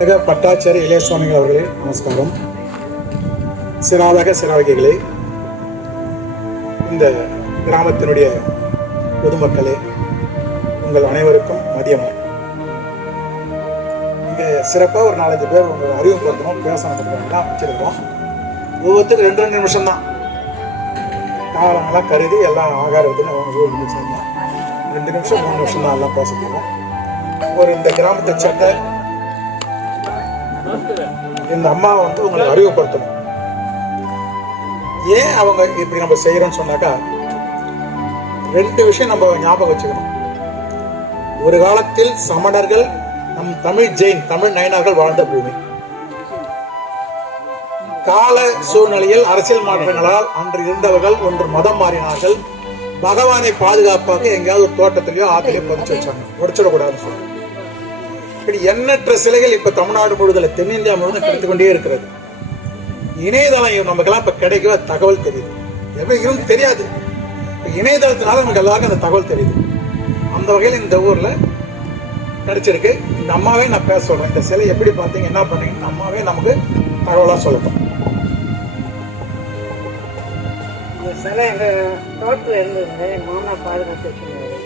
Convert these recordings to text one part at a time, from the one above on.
பட்டாச்சாரி இளையசுவாமிகள் அவர்களே நமஸ்காரம். சிறாதக சிறாவகிகளே, இந்த கிராமத்தினுடைய பொதுமக்களே, உங்கள் அனைவருக்கும் மதியம். இங்கே சிறப்பாக ஒரு 4-5 பேர் உங்கள் அறிமுகப்படுத்தணும், பேசணும் தான் வச்சிருக்கிறோம். ஒவ்வொருத்தருக்கு 2 நிமிஷம் தான். காலங்கள்லாம் கருதி எல்லாம் ஆகாரத்துன்னு அவங்க நிமிஷம் தான், 2 நிமிஷம் 3 நிமிஷம் தான் எல்லாம் பேச போகிறோம். ஒரு இந்த கிராமத்தை சேர்ந்த இந்த அம்மா உங்களை அறிவுப்படுத்தணும். ஏன் அவங்க இப்படி நம்ம செய்யறோம்னு சொன்னாக்கா 2 விஷயம் நம்ம ஞாபகம் வச்சுக்கணும். ஒரு காலத்தில் சமணர்கள், நம் தமிழ் ஜெயின், தமிழ் நயனார்கள் வாழ்ந்த பூமி. கால சூழ்நிலையில் அரசியல் மாற்றங்களால் அன்று இருந்தவர்கள் ஒன்று மதம் மாறினார்கள். பகவானை பாதுகாப்பாக எங்கேயாவது ஒரு தோட்டத்திலேயோ ஆத்திலேயோ பதிச்சு வச்சாங்க, உடைச்சிடக்கூடாதுன்னு சொல்லி. இப்படி எண்ணற்ற சிலைகள் இப்ப தமிழ்நாடு முழுவதும், தென்னிந்தியா முழுவதும் கிடைத்து கொண்டே இருக்கிறது. இணையதளம் நமக்கெல்லாம் இப்ப கிடைக்கிற தகவல் தெரியுது, எவ்வளவு தெரியாது. இணையதளத்தினால நமக்கு எல்லாருக்கும் அந்த தகவல் தெரியுது. அந்த வகையில் இந்த ஊர்ல கிடைச்சிருக்கு. இந்த அம்மாவே நான் பேச சொல்றேன். இந்த சிலை எப்படி பார்த்தீங்க, என்ன பண்ணீங்க, இந்த அம்மாவே நமக்கு தகவலா சொல்லட்டும். இந்த சிலை எங்க தோட்டத்தில் இருந்தது, மாமா பாதுகாத்து வச்சிருந்தாரு.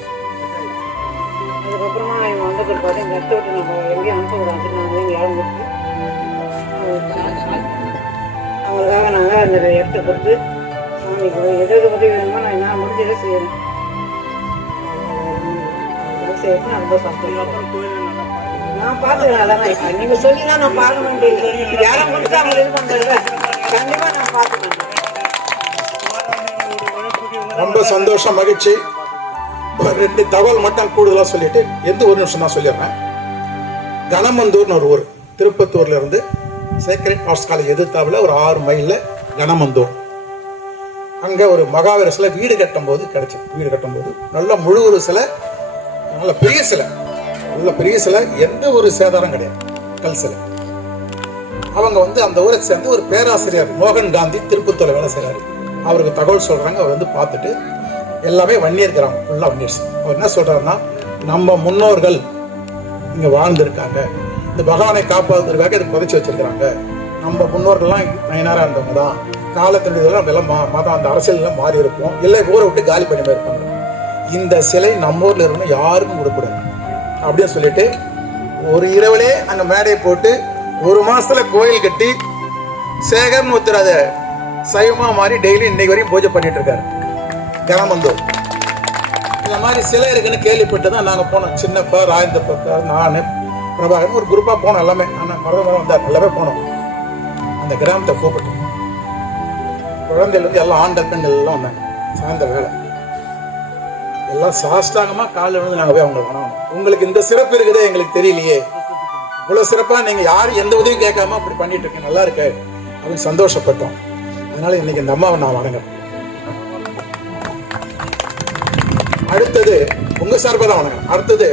அதுக்கப்புறமா இவங்க வந்த பிற்பாடு இந்த இடத்த விட்டு நம்ம எங்கேயும் அனுப்பக்கூடாது, நாங்கள் எங்கள் இடம் கொடுத்து அவங்களுக்காக நாங்கள் அந்த இடத்த கொடுத்து சாமிக்கு எதாவது உதவி வேணுமோ நான் முடிஞ்சதை செய்யறேன். செய்யறது நான் ரொம்ப சந்தோஷம். நான் பார்த்துக்கிறேன். அதெல்லாம் இப்போ நீங்கள் சொல்லி தான் நான் பார்க்க வேண்டியது. யாரும் கொடுத்து அவங்க இது பண்ணுறத கண்டிப்பாக நான் பார்த்துக்கிறேன். ரொம்ப சந்தோஷம், மகிழ்ச்சி. 2 தகவல் மட்டும் கூடுதலா சொல்லிட்டு எந்த ஒரு நிமிஷம் தான் சொல்லிடுறேன். கனமந்தூர்னு ஒரு ஊர், திருப்பத்தூர்ல இருந்து சேக்ரெட் ஆர்ட்ஸ் காலேஜ் எதிர்த்தாப்புல ஒரு 6 மைல்ல கனமந்தூர். அங்க ஒரு மகாவீர சிலை வீடு கட்டும் போது கிடைச்சு. வீடு கட்டும் போது நல்ல முழு ஒரு சிலை, நல்ல பெரிய சிலை, நல்ல பெரிய சிலை, எந்த ஒரு சேதாரம் கிடையாது, கல் சிலை. அவங்க அந்த ஊரை சேர்ந்து ஒரு பேராசிரியர் மோகன் காந்தி திருப்பத்தூர்ல வேலை செய்யறாரு. அவருக்கு தகவல் சொல்றாங்க. அவர் பார்த்துட்டு எல்லாமே வன்னியர் கிராமம், ஃபுல்லா வன்னியர்ஸ். அவர் என்ன சொல்றாருன்னா, நம்ம முன்னோர்கள் இங்க வாழ்ந்திருக்காங்க, இந்த பகவானை காப்பாற்றுறதுக்காக இதை புதைச்சி வச்சிருக்கிறாங்க. நம்ம முன்னோர்கள்லாம் நயனாரா இருந்தவங்க தான். காலத்தினுடைய மதம் அந்த அரசியல் மாறி இருக்கும், இல்லை ஊரை விட்டு காலி பண்ணி போயிருப்பாங்க. இந்த சிலை நம்ம ஊர்ல இருக்கணும், யாருக்கும் கொடுக்கூடாது அப்படின்னு சொல்லிட்டு ஒரு இரவுலே அங்க மேடையை போட்டு 1 மாசத்துல கோயில் கட்டி சேகர்னு ஒருத்தர் அதை சைவமா மாறி டெய்லி இன்னைக்கு வரையும் பூஜை பண்ணிட்டு இருக்காரு. கனமந்தூர் இந்த மாதிரி சிலை இருக்குன்னு கேள்விப்பட்டு தான் நாங்கள் போனோம். சின்னப்பா, ராஜேந்திரப்பா, நான், பிரபாகரன் ஒரு குரூப்பாக போனோம். எல்லாமே ஆனால் மருதமரம் வந்தார், எல்லாமே போனோம். அந்த கிராமத்தை கூப்பிட்டோம். குழந்தையிலேருந்து எல்லாம் ஆண்கள் பெண்கள் எல்லாம் வந்தாங்க. சாயந்தர வேலை எல்லாம் சாஷ்டாங்கமாக காலில் விழுந்து நாங்கள் போய் அவங்களை வணங்கணும். உங்களுக்கு இந்த சிறப்பு இருக்குதே எங்களுக்கு தெரியலையே, இவ்வளோ சிறப்பாக நீங்கள் யாரும் எந்த உதவியும் கேட்காம அப்படி பண்ணிட்டு இருக்கீங்க, நல்லா இருக்கு அப்படின்னு சந்தோஷப்பட்டோம். அதனால இன்னைக்கு இந்த அம்மாவை நான் வணங்குறேன். அடுத்தது உங்க சார்பாக தான் வணங்குறேன். அடுத்தது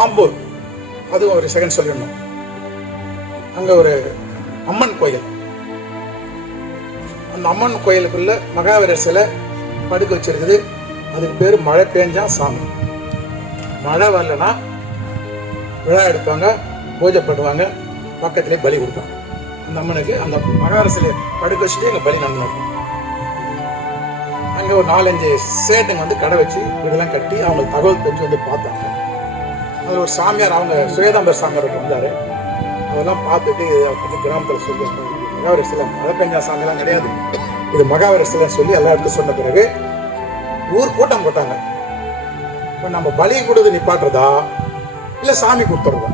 ஆம்பூர், அதுவும் ஒரு செகண்ட் சொல்லிடணும். அங்க ஒரு அம்மன் கோயில், அந்த அம்மன் கோயிலுக்குள்ள மகாவீரர் சிலை படுக்க வச்சிருக்குது. அதுக்கு பேரு மழை பெஞ்சா சாமி. மழை வரலன்னா விழா எடுப்பாங்க, பூஜை பண்ணுவாங்க, பக்கத்திலே பலி கொடுப்பாங்க. அந்த அம்மனுக்கு அந்த மகாவீரர் சிலை படுக்க வச்சுட்டு எங்க பலி நடக்கும். அங்கே ஒரு 4-5 சேட்டுங்க கடை வச்சு இதெல்லாம் கட்டி அவங்களுக்கு தகவல் தெரிஞ்சு பார்த்தாங்க. அதில் ஒரு சாமியார், அவங்க சுவேதாம்பர் சாமியார் வந்தார். அதெல்லாம் பார்த்துட்டு கிராமத்தில் சொல்லி மகாவீர சிலை, மழை பெஞ்சா சாமியெல்லாம் கிடையாது, இது மகாவீர சிலைன்னு சொல்லி எல்லாம் எடுத்து சொன்ன பிறகு ஊர் கூட்டம் போட்டாங்க. இப்போ நம்ம பலி கொடுத்து நிப்பாட்டுறதா இல்லை சாமி கொடுத்துறதா,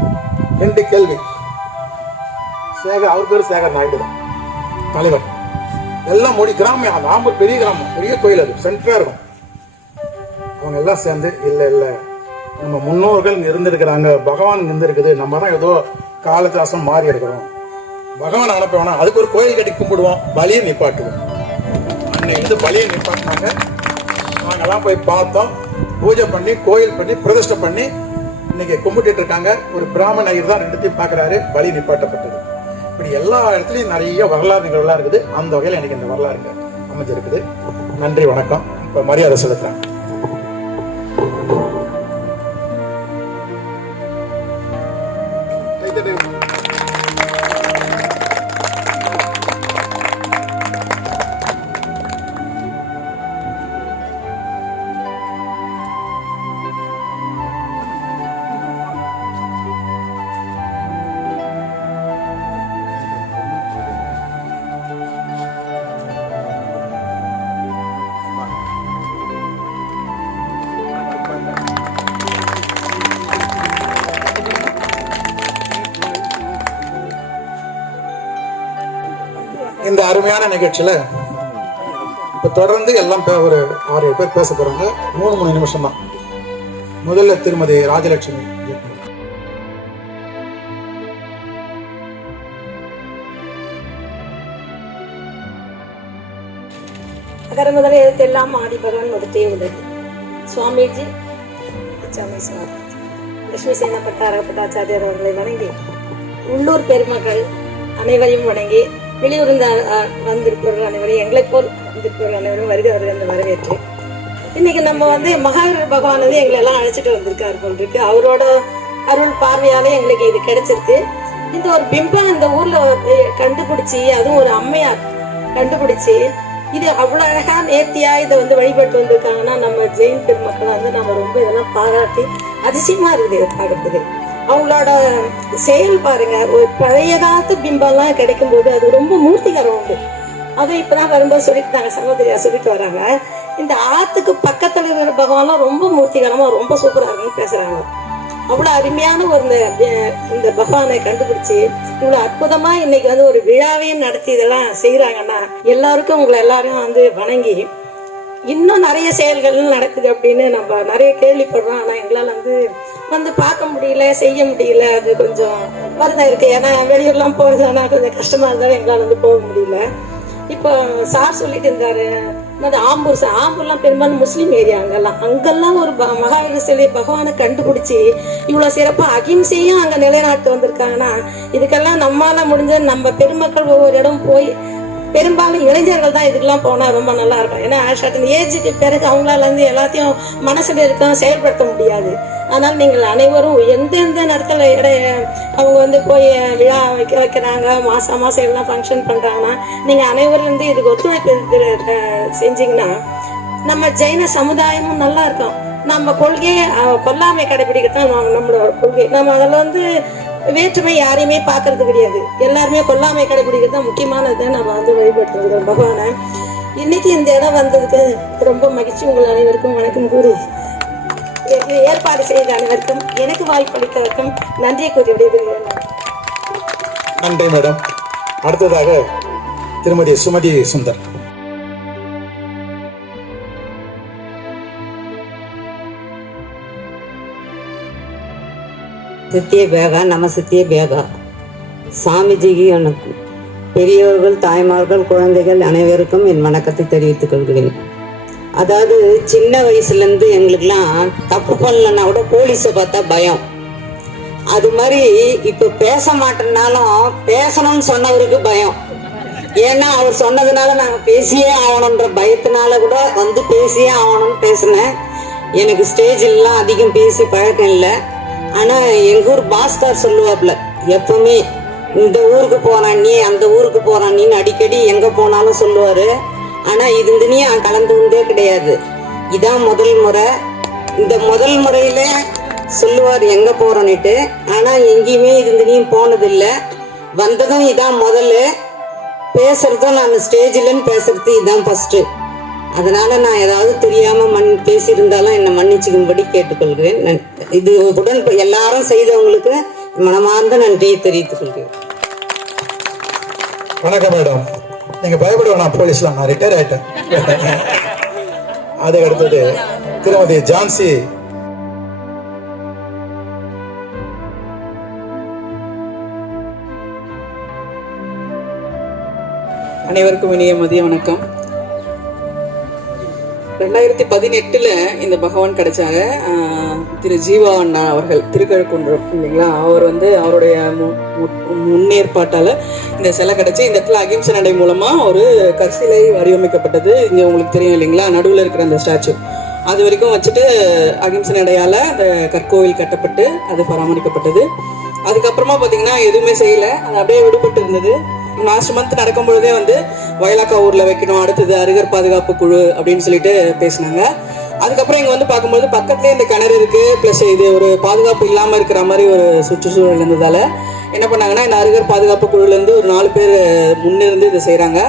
2 கேள்வி. சேகர், அவர் பேர் சேகர் நாயுடு தான் தலைவர். எல்லாம் மொழி கிராமம், அந்த ஆம்பூர் பெரிய கிராமம், பெரிய கோயில், அது சென்டரா இருக்கும். அவங்க எல்லாம் சேர்ந்து இல்லை நம்ம முன்னோர்கள் இருந்திருக்கிறாங்க, பகவான் இருந்திருக்குது, நம்ம தான் ஏதோ காலத்தாசம் மாறி இருக்கிறோம், பகவான் அனுப்ப வேணாம், அதுக்கு ஒரு கோயில் கட்டி கும்பிடுவோம், பலியை நிப்பாட்டுவோம். அன்னைக்கு பலியை நிப்பாட்டினாங்க. நாங்கெல்லாம் போய் பார்த்தோம், பூஜை பண்ணி கோயில் பண்ணி பிரதிஷ்டை பண்ணி இன்னைக்கு கும்பிட்டு இருக்காங்க. ஒரு பிராமண ஐயர் தான் 2த்தையும் பார்க்குறாரு, பலி நிப்பாட்டப்பட்டது. இப்படி எல்லா இடத்துலையும் நிறைய வரலாறு நிகழ்வுலாம் இருக்குது. அந்த வகையில் எனக்கு இந்த வரலாறு அமைஞ்சிருக்குது. நன்றி, வணக்கம். இப்போ மரியாதை செலுத்துறேன். அருமையான நிகழ்ச்சியில இப்ப தொடர்ந்து எல்லாம் ஒரு 6-7 பேர் பேச போறாங்க. 3 நிமிஷம் தான். முதல்ல திருமதி ராஜலட்சுமி. அகர முதல எழுத்தெல்லாம் ஆதி பகவான் முதத்தே உலகு. சுவாமிஜி சாமீஸ்வர் லட்சுமி சேனப்பட்டாச்சாரியார் அவர்களை வணங்கி, உள்ளூர் பெருமக்கள் அனைவரையும் வணங்கி, வெளியூர்ந்த வந்திருப்பவர்கள் அனைவரையும், எங்களை போல் வந்திருப்பவர்கள் அனைவரும் வருக வருக என்று வரவேற்று, இன்னைக்கு நம்ம மகாவீரர் பகவான் எங்களை எல்லாம் அழைச்சிட்டு வந்திருக்காரு போல் இருக்கு. அவரோட அருள் பார்வையாலே எங்களுக்கு இது கிடைச்சிருக்கு. இந்த ஒரு பிம்பம் இந்த ஊர்ல கண்டுபிடிச்சி, அதுவும் ஒரு அம்மையார் கண்டுபிடிச்சி, இது அவ்வளோ அழகா நேர்த்தியா இதை வழிபட்டு வந்திருக்காங்கன்னா நம்ம ஜெயின் பெருமக்கள் நம்ம ரொம்ப இதெல்லாம் பாராட்டி அதிசயமா இருக்குது இதை பார்க்கறதுக்கு. அவங்களோட செயல் பாருங்க, ஒரு பழைய காலத்து பிம்பம்லாம் கிடைக்கும் போது அது ரொம்ப மூர்த்திகரம் உண்டு. அதுவும் இப்பதான் வரும்போது சொல்லிட்டு சகோதரியா சொல்லிட்டு வராங்க, இந்த ஆத்துக்கு பக்கத்துல இருக்கிற பகவான்லாம் ரொம்ப மூர்த்திகரமா ரொம்ப சூப்பரா இருக்குன்னு பேசுறாங்க. அவ்வளோ அருமையான ஒரு இந்த பகவானை கண்டுபிடிச்சி இவ்வளோ அற்புதமா இன்னைக்கு ஒரு விழாவையும் நடத்தி இதெல்லாம் செய்யறாங்கன்னா எல்லாருக்கும் உங்களை எல்லாரையும் வணங்கி, இன்னும் நிறைய செயல்கள் நடக்குது அப்படின்னு நம்ம நிறைய கேள்விப்படுறோம். ஆனால் எங்களால் பார்க்க முடியல, செய்ய முடியல. அது கொஞ்சம் வருதம் இருக்கு. ஏன்னா வெளியூர்லாம் போறதுனா கொஞ்சம் கஷ்டமா இருந்தாலும் எங்களால் போக முடியல. இப்போ சார் சொல்லிட்டு இருந்தாரு, ஆம்பூர்லாம் பெரும்பாலும் முஸ்லீம் ஏரியா, அங்கெல்லாம் ஒரு மகாவீர சிலை பகவானை கண்டுபிடிச்சி இவ்வளவு சிறப்பா அகிம்சையும் அங்க நிலைநாட்டு வந்திருக்காங்கன்னா, இதுக்கெல்லாம் நம்மால முடிஞ்ச நம்ம பெருமக்கள் ஒவ்வொரு இடம் போய், பெரும்பாலும் இளைஞர்கள் தான் இதுக்கெல்லாம் போனா ரொம்ப நல்லா இருக்கும். ஏன்னா ஏஜுக்கு பிறகு அவங்களால எல்லாத்தையும் மனசுல இருக்க செயல்படுத்த முடியாது. ஆனால் நீங்கள் அனைவரும் எந்தெந்த நேரத்துல அவங்க போய் விழா வைக்கிறாங்க, மாசம் எல்லாம் ஃபங்க்ஷன் பண்றாங்கன்னா, நீங்க அனைவரும் இதுக்கு ஒத்துழைப்பு செஞ்சீங்கன்னா நம்ம ஜெயின சமுதாயமும் நல்லா இருக்கும். நம்ம கொள்கையை கொல்லாமை கடைபிடிக்கத்தான் நம்மளோட கொள்கை. நம்ம அதில் வேற்றுமை யாரையுமே பார்க்கறது கிடையாது. எல்லாருமே கொல்லாமை கடைபிடிக்கிறது தான் முக்கியமானது. நம்ம வழிபடுத்துறோம் பகவானை. இன்னைக்கு இந்த இடம் வந்ததுக்கு ரொம்ப மகிழ்ச்சி. உங்கள் அனைவருக்கும் வணக்கம் கூறி, ஏற்பாடு செய்த அனைவருக்கும், எனக்கு வாய்ப்பளித்தவருக்கும் நன்றியை கூறி விடைபெறுகிறேன். நன்றி மேடம். அடுத்ததாக திருமதி சுமதி சுந்தர். சித்திய பேகா, நம்ம சித்திய பேகா. சாமிஜிக்கு எனக்கு பெரியவர்கள், தாய்மார்கள், குழந்தைகள் அனைவருக்கும் என் வணக்கத்தை தெரிவித்துக் கொள்கிறேன். அதாவது சின்ன வயசுலேருந்து எங்களுக்கெல்லாம் தப்பு பண்ணலன்னா கூட போலீஸை பார்த்தா பயம். அது மாதிரி இப்போ பேச மாட்டேன்னாலும் பேசணும்னு சொன்னவருக்கு பயம். ஏன்னா அவர் சொன்னதுனால நாங்கள் பேசியே ஆகணுன்ற பயத்தினால கூட பேசியே ஆகணும்னு பேசினேன். எனக்கு ஸ்டேஜில்லாம் அதிகம் பேசி பழக்கம் இல்லை. ஆனால் எங்கள் ஊர் பாஸ்கர் சொல்லுவாப்புல, எப்பவுமே இந்த ஊருக்கு போறான் நீ, அந்த ஊருக்கு போறான் நீன்னு அடிக்கடி எங்கே போனாலும் சொல்லுவார். ஆனால் இதுந்துனியும் கலந்துந்தே கிடையாது. இதான் முதல் முறை. இந்த முதல் முறையில் சொல்லுவார் எங்கே போகிறோன்னுட்டு. ஆனால் எங்கேயுமே இதுந்துனியும் போனதில்லை. வந்ததும் இதான் முதல்ல. பேசுறதும் நான் ஸ்டேஜில்னு பேசுறது இதான் ஃபஸ்ட்டு. அதனால நான் ஏதாவது தெரியாம பேசியிருந்தாலும் என்னை மன்னிச்சுக்கும்படி கேட்டுக்கொள்கிறேன். இது உடன் எல்லாரும் செய்தவங்களுக்கு மனமார்ந்த நன்றியை தெரிவித்துக் கொள்கிறேன். வணக்கம் மேடம். நீங்க பயப்பட வேணாம், போலீஸ்லாம் நான் ரிட்டையர் ஆயிட்டேன். அதுக்கு அடுத்தது திருமதி ஜான்சி. அனைவருக்கும் இனிய மதிய வணக்கம். 2018 இந்த பகவான் கிடைச்சாங்க. திரு ஜீவா அண்ணா அவர்கள், திருக்கழுக்குன்றம் இல்லைங்களா, அவர் அவருடைய முன்னேற்பாட்டால் இந்த சிலை கிடைச்சி இந்த இடத்துல அகிம்சை நடை மூலமாக ஒரு கற்சிலை வடிவமைக்கப்பட்டது. இங்கே உங்களுக்கு தெரியும் இல்லைங்களா, நடுவில் இருக்கிற அந்த ஸ்டாச்சு அது வரைக்கும் வச்சுட்டு அகிம்சை நடையால் அந்த கற்கோவில் கட்டப்பட்டு அது பராமரிக்கப்பட்டது. அதுக்கப்புறமா பார்த்தீங்கன்னா எதுவுமே செய்யலை, அது அப்படியே விடுபட்டு இருந்தது. லாஸ்ட் மந்த் நடக்கும் பொழுதே வயலாக்கா ஊர்ல வைக்கணும், அடுத்தது அருகர் பாதுகாப்பு குழு அப்படின்னு சொல்லிட்டு பேசினாங்க. அதுக்கப்புறம் இங்க பார்க்கும்போது பக்கத்துலேயே இந்த கிணறு இருக்கு, பிளஸ் இது ஒரு பாதுகாப்பு இல்லாம இருக்கிற மாதிரி ஒரு சுற்றுச்சூழல் இருந்ததால என்ன பண்ணாங்கன்னா, இந்த அருகர் பாதுகாப்பு குழுல இருந்து ஒரு 4 பேர் முன்னிருந்து இதை செய்யறாங்க.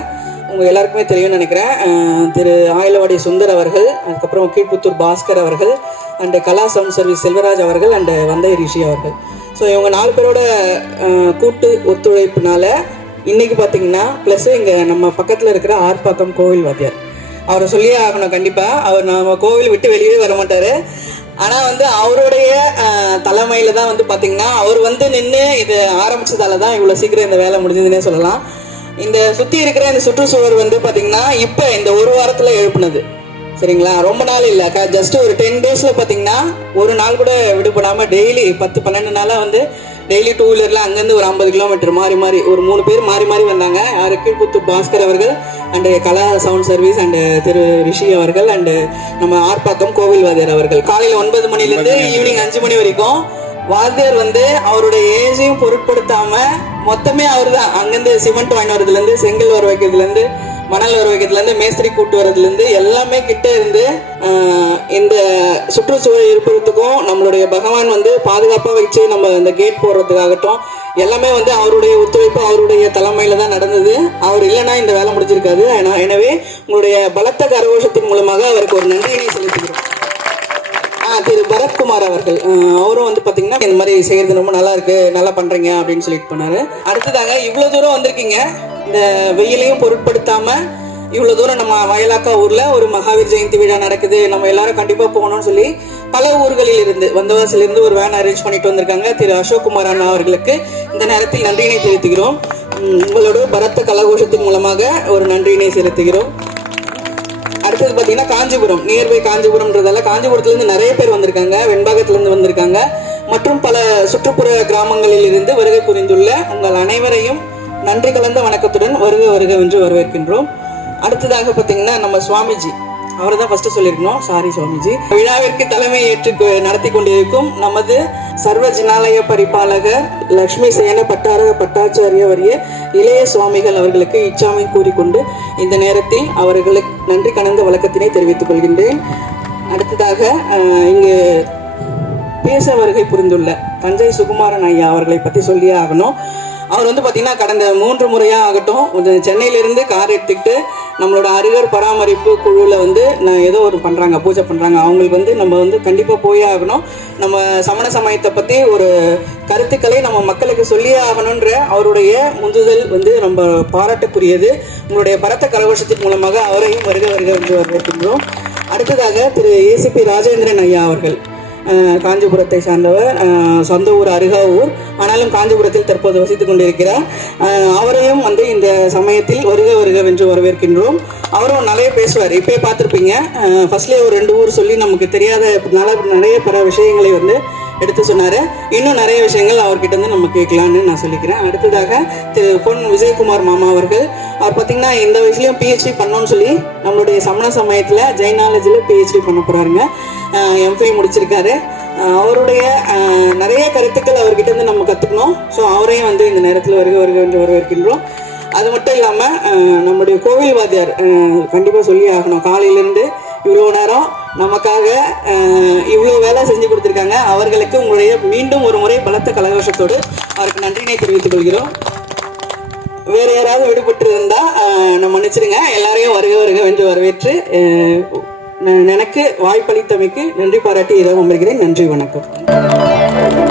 உங்க எல்லாருக்குமே தெரியும்னு நினைக்கிறேன். திரு ஆயிலவாடி சுந்தர் அவர்கள், அதுக்கப்புறம் கீழ்புத்தூர் பாஸ்கர் அவர்கள், and Kala sound service Selvaraj அவர்கள், அண்ட் வந்தை ரிஷி அவர்கள். ஸோ இவங்க 4 பேரோட கூட்டு ஒத்துழைப்புனால இன்னைக்கு பார்த்தீங்கன்னா ப்ளஸ் இங்கே நம்ம பக்கத்தில் இருக்கிற ஆர்ப்பாக்கம் கோவில் வாத்தியார், அவரை சொல்லியே ஆகணும் கண்டிப்பாக. அவர் நம்ம கோவில் விட்டு வெளியே வர மாட்டார். ஆனால் வந்து அவருடைய தலைமையில் தான் வந்து பார்த்திங்கன்னா அவர் வந்து நின்று இது ஆரம்பித்ததால தான் இவ்வளோ சீக்கிரம் இந்த வேலை முடிஞ்சதுன்னே சொல்லலாம். இந்த சுற்றி இருக்கிற இந்த சுற்றுச்சூழல் வந்து பார்த்திங்கன்னா இப்போ இந்த ஒரு வாரத்தில் எழுப்புனது, சரிங்களா? ரொம்ப நாள் இல்லை, ஜஸ்ட் ஒரு 10 daysல பார்த்தீங்கன்னா ஒரு நாள் கூட விடுபடாமல் டெய்லி 10-12 நாளாக வந்து டெய்லி 2 வீலரில் அங்கேருந்து ஒரு 50 கிலோமீட்டர் மாறி மாறி ஒரு 3 பேர் மாறி மாறி வந்தாங்க. யாரு கீழ்புத்தூர் பாஸ்கர் அவர்கள் and Kala sound service and Thiru Rishi அவர்கள் அண்டு நம்ம ஆர்ப்பாக்கம் கோவில் வாத்தியார் அவர்கள். காலையில் 9 மணிலேருந்து ஈவினிங் 5 மணி வரைக்கும் வாத்தியார் வந்து அவருடைய ஏஜையும் பொருட்படுத்தாம மொத்தமே அவர் தான். அங்கேருந்து சிமெண்ட் வாங்கி வரதுலேருந்து, செங்கல் வர வைக்கிறதுலேருந்து, மணல் வர வைக்கிறதுலேருந்து, மேஸ்திரி கூட்டு வரதுலேருந்து எல்லாமே கிட்ட இருந்து இந்த சுற்றுச்சூழல் இருப்பதுக்கும் நம்மளுடைய பகவான் வந்து பாதுகாப்பாக வச்சு நம்ம இந்த கேட் போடுறதுக்காகட்டும் எல்லாமே வந்து அவருடைய ஒத்துழைப்பு, அவருடைய தலைமையில தான் நடந்தது. அவர் இல்லைன்னா இந்த வேலை முடிஞ்சிருக்காது. எனவே உங்களுடைய பலத்த கரகோஷத்தின் மூலமாக அவருக்கு ஒரு நன்றியினை செலுத்துகிறோம். திரு பரத்குமார் அவர்கள், அவரும் வந்து பார்த்தீங்கன்னா இந்த மாதிரி செய்கிறது ரொம்ப நல்லா இருக்கு, நல்லா பண்றீங்க அப்படின்னு சொல்லிட்டு பண்ணாரு. அடுத்ததாக இவ்வளோ தூரம் வந்திருக்கீங்க, இந்த வெயிலையும் பொருட்படுத்தாம இவ்வளோ தூரம் நம்ம வயலாக்கா ஊர்ல ஒரு மகாவீர் ஜெயந்தி விழா நடக்குது, நம்ம எல்லாரும் கண்டிப்பா போகணும்னு சொல்லி பல ஊர்களில் இருந்து வந்தவாசில இருந்து ஒரு வேன் அரேஞ்ச் பண்ணிட்டு வந்திருக்காங்க. திரு அசோக் குமார் அண்ணா அவர்களுக்கு இந்த நேரத்தில் நன்றியினை செலுத்துகிறோம். உங்களோட பரத்த கலகோஷத்தின் மூலமாக ஒரு நன்றியினை செலுத்துகிறோம். அடுத்தது பார்த்தீங்கன்னா காஞ்சிபுரம், நியர்பை காஞ்சிபுரம்ன்றதால காஞ்சிபுரத்துலேருந்து நிறைய பேர் வந்திருக்காங்க, வெண்பாகத்திலேருந்து வந்திருக்காங்க மற்றும் பல சுற்றுப்புற கிராமங்களில் இருந்து வருகை புரிந்துள்ள உங்கள் அனைவரையும் நன்றி கலந்த வணக்கத்துடன் வருக வருக என்று வரவேற்கின்றோம். அடுத்ததாக பார்த்தீங்கன்னா நம்ம சுவாமிஜி, அவரை தான் ஃபர்ஸ்ட் சொல்லியிருக்கணும், சாரி சுவாமிஜி. விழாவிற்கு தலைமை ஏற்று நடத்தி கொண்டிருக்கும் நமது சர்வ ஜனாலய பரிபாலகர் லக்ஷ்மி சேன பட்டாச்சாரிய வரிய இளைய சுவாமிகள் அவர்களுக்கு இச்சாமை கூறிக்கொண்டு இந்த நேரத்தில் அவர்களுக்கு நன்றி கலந்த வழக்கத்தினை தெரிவித்துக் கொள்கின்றேன். அடுத்ததாக இங்கு பேச வருகை புரிந்துள்ள தஞ்சை சுகுமாரன் ஐயா அவர்களை பற்றி சொல்லியே ஆகணும். அவர் வந்து பார்த்தீங்கன்னா கடந்த 3 முறையாக ஆகட்டும் சென்னையிலேருந்து கார் எடுத்துக்கிட்டு நம்மளோட அருகர் பராமரிப்பு குழுவில் வந்து ஏதோ ஒரு பண்ணுறாங்க, பூஜை பண்ணுறாங்க, அவங்களுக்கு வந்து நம்ம வந்து கண்டிப்பாக போயே ஆகணும். நம்ம சமண சமயத்தை பற்றி ஒரு கருத்துக்களை நம்ம மக்களுக்கு சொல்லியே ஆகணுன்ற அவருடைய முந்துதல் வந்து ரொம்ப பாராட்டுக்குரியது. உங்களுடைய பரத்த கரகோஷத்தின் மூலமாக அவரையும் வருக வருக என்று வரவேற்கின்றோம். அடுத்ததாக திரு ஏசிபி ராஜேந்திரன் ஐயா அவர்கள், காஞ்சிபுரத்தை சார்ந்தவர், சொந்த ஊர் அருகாவூர், ஆனாலும் காஞ்சிபுரத்தில் தற்போது வசித்துக் கொண்டிருக்கிறார். அவரையும் வந்து இந்த சமயத்தில் வருக வருகவென்று வரவேற்கின்றோம். அவரும் நிறைய பேசுவார், இப்பயே பார்த்துருப்பீங்க. ஃபர்ஸ்ட்லேயே ஒரு 2 ஊர் சொல்லி நமக்கு தெரியாத நிறைய பல விஷயங்களை வந்து எடுத்து சொன்னார். இன்னும் நிறைய விஷயங்கள் அவர்கிட்ட இருந்து நம்ம கேட்கலான்னு நான் சொல்லிக்கிறேன். அடுத்ததாக திரு பொன் விஜயகுமார் மாமா அவர்கள், அவர் பார்த்தீங்கன்னா இந்த வயசுலையும் பிஹெச்டி பண்ணோன்னு சொல்லி நம்மளுடைய சமண சமயத்தில் ஜெயனாலஜியில் பிஹெச்டி பண்ண போகிறாருங்க. எம்ஃபில் முடிச்சிருக்காரு. அவருடைய நிறைய கருத்துக்கள் அவர்கிட்ட இருந்து நம்ம கற்றுக்கணும். ஸோ அவரையும் வந்து இந்த நேரத்தில் வருக என்று வரவேற்கின்றோம். அது மட்டும் இல்லாமல் நம்முடைய கோவில் வாத்தியார் கண்டிப்பாக சொல்லி ஆகணும். காலையிலேருந்து இவ்வளோ நேரம் நமக்காக இவ்வளோ வேலை செஞ்சு கொடுத்துருக்காங்க. அவர்களுக்கு உங்களுடைய மீண்டும் ஒரு முறை பலத்த கலகோஷத்தோடு அவருக்கு நன்றியினை தெரிவித்துக் கொள்கிறோம். வேறு யாராவது விடுபட்டு இருந்தால் நம்ம மன்னிச்சிருங்க. எல்லாரையும் வருக என்று வரவேற்று எனக்கு வாய்ப்பளித்தமைக்கு நன்றி பாராட்டி இதை அமர்கிறேன். நன்றி, வணக்கம்.